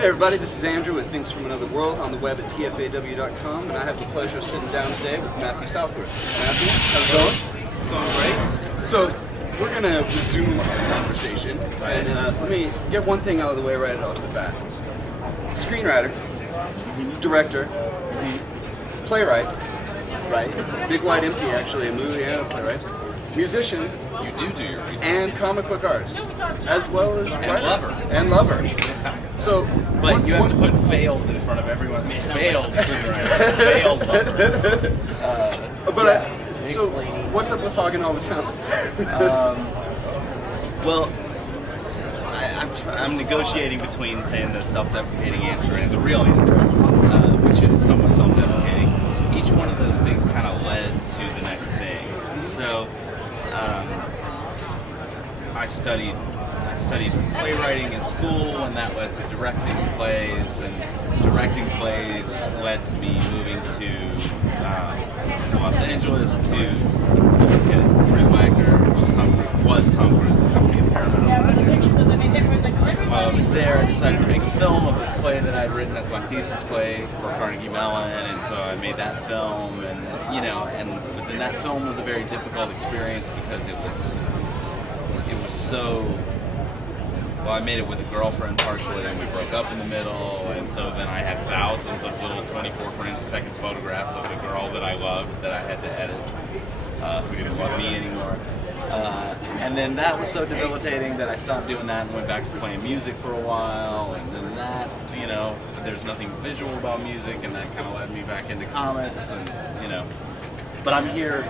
Hey everybody, this is Andrew with Things from Another World on the web at tfaw.com, and I have the pleasure of sitting down today with Matthew Southworth. Matthew, how's it going? It's going great. So, we're going to resume our conversation, and let me get one thing out of the way right off the bat. Screenwriter, director, playwright, Right. Big White Empty actually, a movie and a playwright, musician, You do your research. and comic book artist, as well as writer. lover. And lover. So, But you have to put failed in front of everyone. Failed screenwriter. Failed lover. So, what's up with hogging all the talent? Well, I'm negotiating between saying the self-deprecating answer and the real answer, which is somewhat self-deprecating. Each one of those things kind of led to the next thing. So, I studied playwriting in school, and that led to directing plays, and directing plays led to me moving to Los Angeles to get Chris Wagner, which was Tom Cruise's company in Paramount. While I was there, I decided to make a film of this play that I'd written as my thesis play for Carnegie Mellon, and so I made that film, and but then that film was a very difficult experience because it was so. Well, I made it with a girlfriend partially, and we broke up in the middle, and so then I had thousands of little 24 frames a second photographs of the girl that I loved that I had to edit, who didn't love me anymore. And then that was so debilitating that I stopped doing that and went back to playing music for a while, and then that, there's nothing visual about music, and that kind of led me back into comics, and, But I'm here,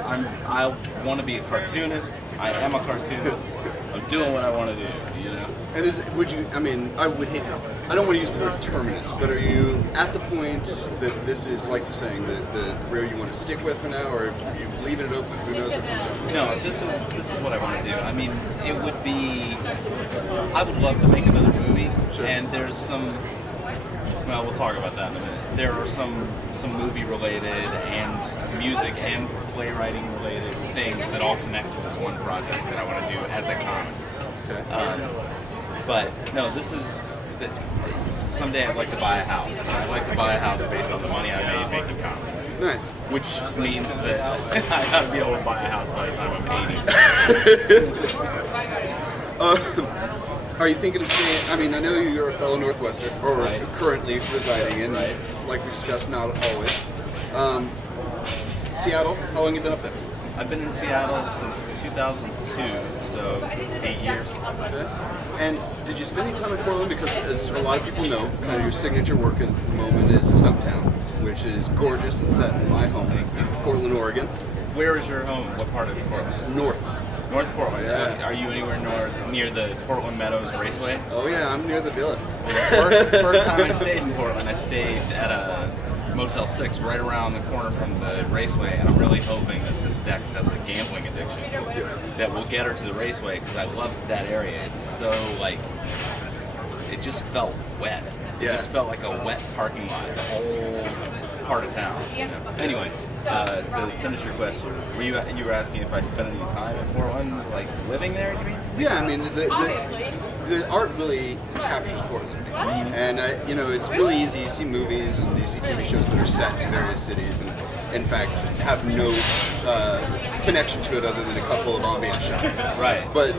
I want to be a cartoonist, I am a cartoonist, I'm doing what I want to do, And I would hate to, I don't want to use the word terminus, but are you at the point that this is, like you're saying, the career you want to stick with for now, or you leaving it open? Who knows what comes up? No, this is what I want to do. I mean, it would be, I would love to make another movie, Sure. and there's some, well, we'll talk about that in a minute. There are some movie-related and music and playwriting-related things that all connect to this one project that I want to do as a comic. Okay. But no, someday I'd like to buy a house. I'd like to buy a house based on the money I made making comics. Nice. Which means that I gotta be able to buy a house by the time I'm 80. Are you thinking of staying? I mean, I know you're a fellow Northwestern, or Right. currently residing in, Right. like we discussed, not always. Seattle, how long have you been up there? I've been in Seattle since 2002, so 8 years. And did you spend any time in Portland? Because as a lot of people know, kind of your signature work at the moment is Stumptown, which is gorgeous and set in my home, Portland, Oregon. Where is your home? What part of Portland? North. North Portland. Yeah. Are you anywhere near the Portland Meadows Raceway? Oh yeah, I'm near the Billet. First time I stayed in Portland, I stayed at a Motel 6 right around the corner from the raceway, and I'm really hoping that since Dex has a gambling addiction, that we'll get her to the raceway, because I love that area. It's so, it just felt wet. It Yeah. just felt like a wet parking lot, the whole part of town. Anyway, to finish your question, you were asking if I spent any time in Portland, living there, you mean? Yeah, I mean, the art really captures Portland. And, it's really easy. You see movies and you see TV shows that are set in various cities and, in fact, have no connection to it other than a couple of ambient shots. Right. But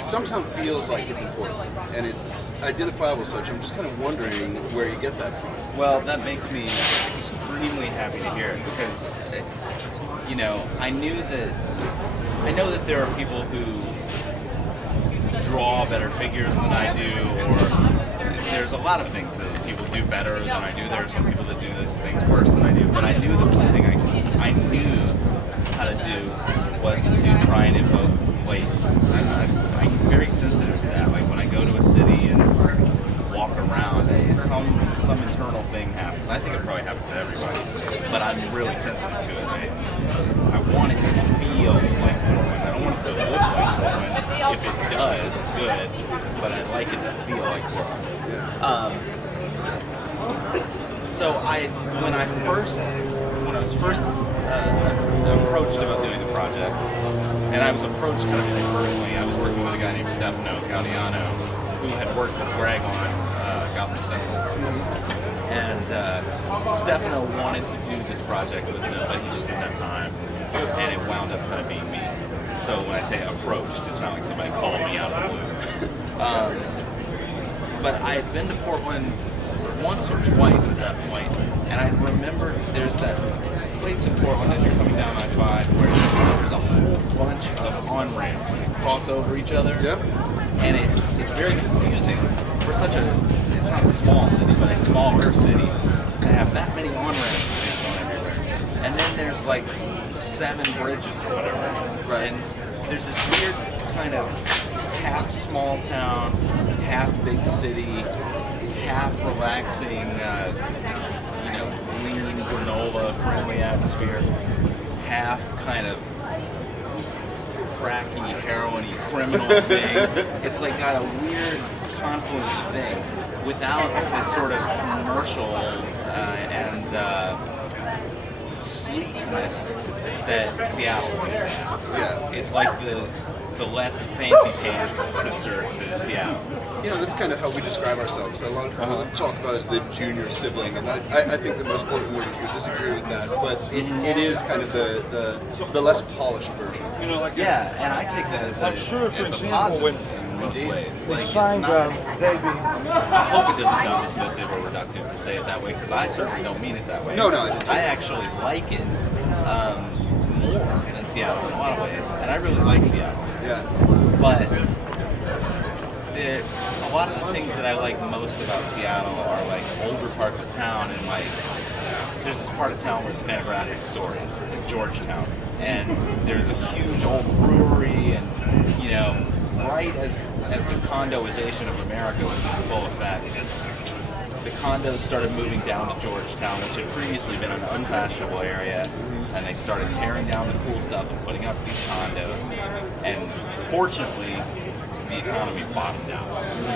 sometimes feels like it's in Portland, and it's identifiable as such. I'm just kind of wondering where you get that from. Well, that makes me extremely happy to hear it, because, I know that there are people who draw better figures than I do, or there's a lot of things that people do better than I do. There are some people that do those things worse than I do, but I knew the one thing I knew how to do was to try and evoke place. I'm very sensitive to that. Like when I go to a city and walk around, some internal thing happens. I think it probably happens to everybody, but I'm really sensitive to it. I want it to feel like Portland. I don't want it to look like Portland. If it does, good, but I like it to feel like Portland. So when I was first approached about doing the project, and I was approached kind of inadvertently. I was working with a guy named Stefano Gaudiano, who had worked with Greg on Gotham Central. Stefano wanted to do this project with them, but he just didn't have time, and it wound up kind of being me. So when I say approached, it's not like somebody called me out of the blue. But I had been to Portland once or twice at that point, and I remember there's that place in Portland as you're coming down I-5 where there's a whole bunch of on-ramps that cross over each other. Yep. And it's very confusing for such it's not a small city, but a smaller city, to have that many on-ramps going everywhere. And then there's like 7 bridges or whatever it is. Right. And there's this weird kind of half small town, half big city, half relaxing, green granola friendly atmosphere, half kind of cracky, heroin-y criminal thing. It's like got a weird confluence of things without this sort of commercial and sleekness that Seattle seems to have. Yeah. It's like the less fancy pants sister to Seattle. You know, that's kind of how we describe ourselves. A lot of people talk about us as the junior sibling, and I think that most Portland workers would disagree with that. But it is kind of the less polished version. You know, like Yeah, and I take that as I'm sure, for as a example, positive when in most ways. Like, it's it's signed not. baby. I hope it doesn't sound dismissive or reductive to say it that way, because I certainly don't mean it that way. No, I didn't. I actually like it more than Seattle in a lot of ways, and I really like Seattle. Yeah. But a lot of the things that I like most about Seattle are like older parts of town, and like there's this part of town where the Fantagraphic store is, like Georgetown, and there's a huge old brewery, and right as the condoization of America was in full effect, the condos started moving down to Georgetown, which had previously been an unfashionable area, and they started tearing down the cool stuff and putting up these condos. And fortunately, the economy bottomed out,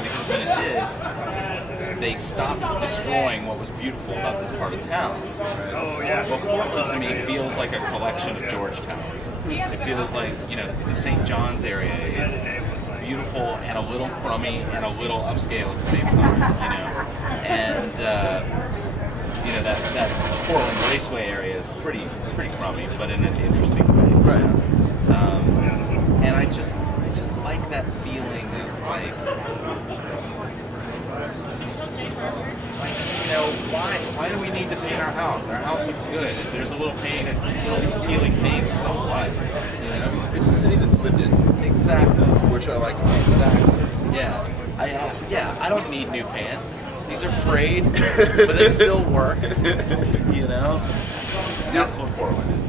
because when it did, they stopped destroying what was beautiful about this part of town. Oh yeah. Well, Portland to me feels like a collection of Georgetowns. It feels like, the St. John's area is beautiful and a little crummy and a little upscale at the same time, And that Portland Raceway area is pretty crummy, but in an interesting way. Right. And I just like that feeling of like why do we need to paint our house? Our house looks good. If there's a little peeling paint, so what? It's a city that's lived in. Exactly. Which I like. Exactly. Yeah. I don't need new pants. These are frayed, but they still work. That's what Portland is.